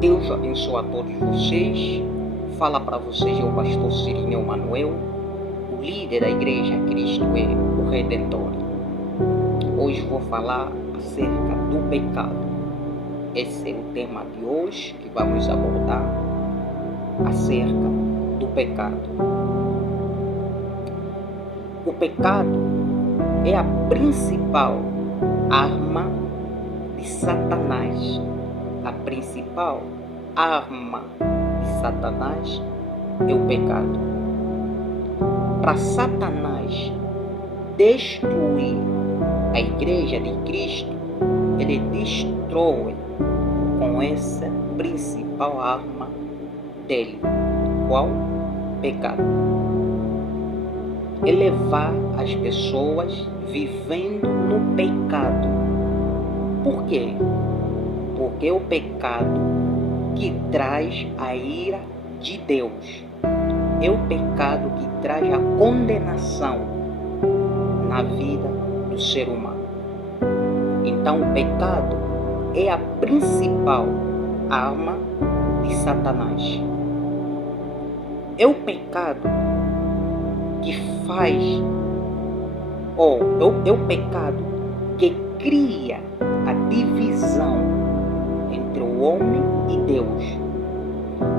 Deus abençoe a todos vocês. Fala para vocês, é o pastor Cirineu Manuel, o líder da Igreja Cristo é o Redentor. Hoje vou falar acerca do pecado. Esse é o tema de hoje que vamos abordar, acerca do pecado. O pecado é a principal arma de Satanás. A principal arma de Satanás é o pecado. Para Satanás destruir a Igreja de Cristo, ele destrói com essa principal arma dele. Qual? Pecado. É levar as pessoas vivendo no pecado. Por quê? Porque é o pecado que traz a ira de Deus. É o pecado que traz a condenação na vida do ser humano. Então o pecado é a principal arma de Satanás. É o pecado que faz, é o pecado que cria a divisão entre o homem e Deus.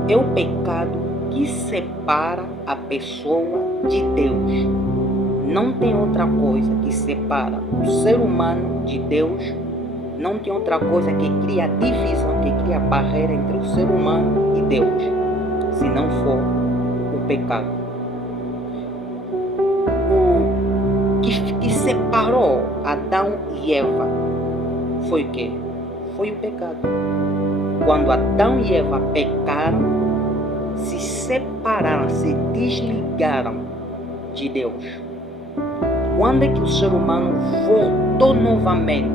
É o pecado que separa a pessoa de Deus. Não tem outra coisa que separa o ser humano de Deus. Não tem outra coisa que cria a divisão, que cria a barreira entre o ser humano e Deus, se não for o pecado. O que separou Adão e Eva foi o quê? Foi o pecado. Quando Adão e Eva pecaram, se separaram, se desligaram de Deus. Quando é que o ser humano voltou novamente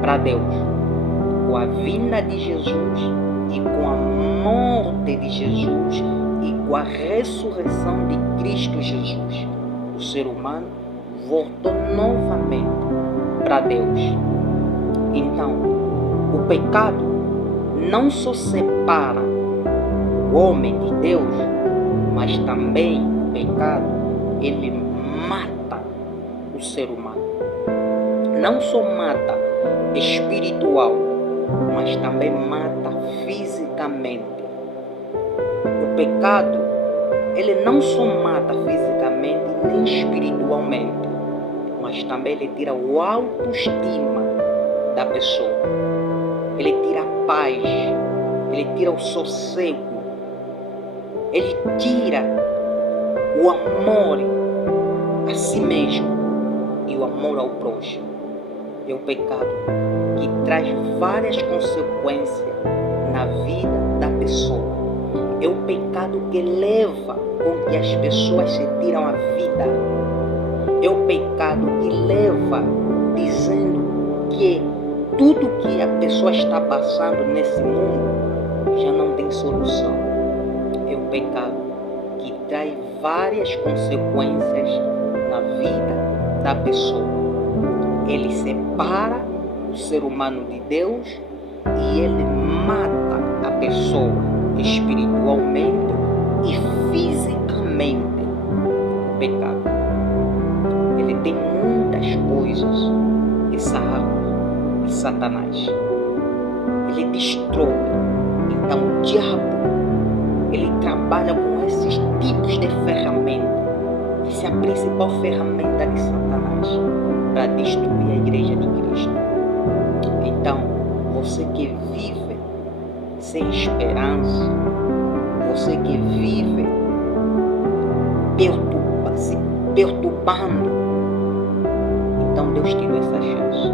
para Deus? Com a vinda de Jesus e com a morte de Jesus e com a ressurreição de Cristo Jesus. O ser humano voltou novamente para Deus. Então, o pecado não só separa o homem de Deus, mas também o pecado, ele mata o ser humano. Não só mata espiritual, mas também mata fisicamente. O pecado, ele não só mata fisicamente nem espiritualmente, mas também ele tira o autoestima da pessoa. Ele tira a paz, ele tira o sossego, ele tira o amor a si mesmo e o amor ao próximo. É o pecado que traz várias consequências na vida da pessoa. É o pecado que leva com que as pessoas se tiram a vida. É o pecado que leva dizendo que tudo que a pessoa está passando nesse mundo já não tem solução. É o pecado que traz várias consequências na vida da pessoa. Ele separa o ser humano de Deus e ele mata a pessoa espiritualmente e fisicamente. O pecado, ele tem muitas coisas, essa arma de Satanás. Ele destrói. Então o diabo, ele trabalha com esses tipos de ferramentas. Essa é a principal ferramenta de Satanás para destruir a Igreja de Cristo. Então, você que vive sem esperança, você que vive se perturbando, então Deus te deu essa chance.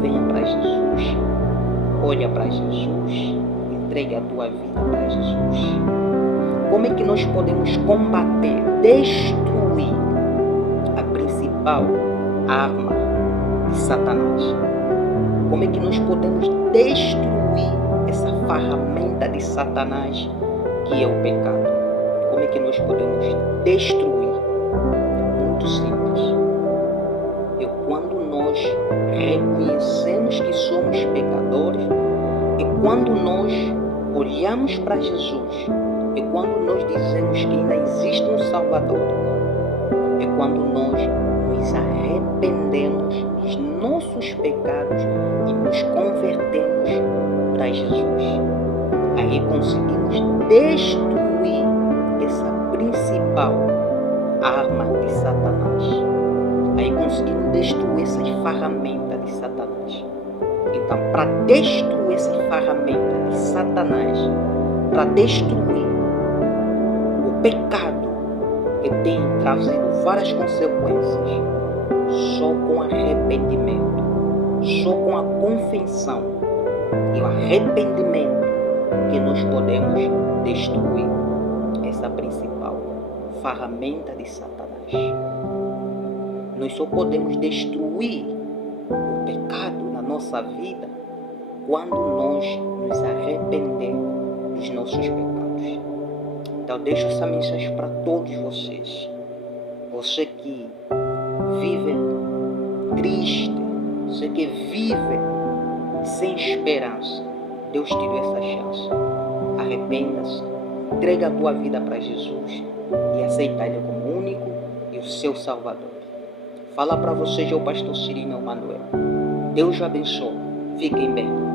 Venha para Jesus, olha para Jesus, entregue a tua vida para Jesus. Como é que nós podemos combater, destruir a principal arma de Satanás? Como é que nós podemos destruir essa ferramenta de Satanás que é o pecado? Como é que nós podemos destruir? Muito simples. É quando nós reconhecemos que somos pecadores é quando nós olhamos para Jesus, é quando nós dizemos que ainda existe um Salvador, é quando nós nos arrependemos dos nossos pecados e nos convertemos para Jesus. Aí conseguimos destruir essa principal arma de Satanás. Aí conseguimos destruir essa ferramenta de Satanás. Então, para destruir essa ferramenta de Satanás, para destruir o pecado que tem trazido várias consequências, só com arrependimento, só com a confissão e o arrependimento que nós podemos destruir essa principal ferramenta de Satanás. Nós só podemos destruir o pecado na nossa vida quando nós nos arrependemos dos nossos pecados. Então deixo essa mensagem para todos vocês. Você que vive triste, você que vive sem esperança, Deus te deu essa chance. Arrependa-se, entrega a tua vida para Jesus e aceita Ele como único e o seu Salvador. Fala para vocês, é o pastor Cirino Emanuel. Deus o abençoe. Fiquem bem.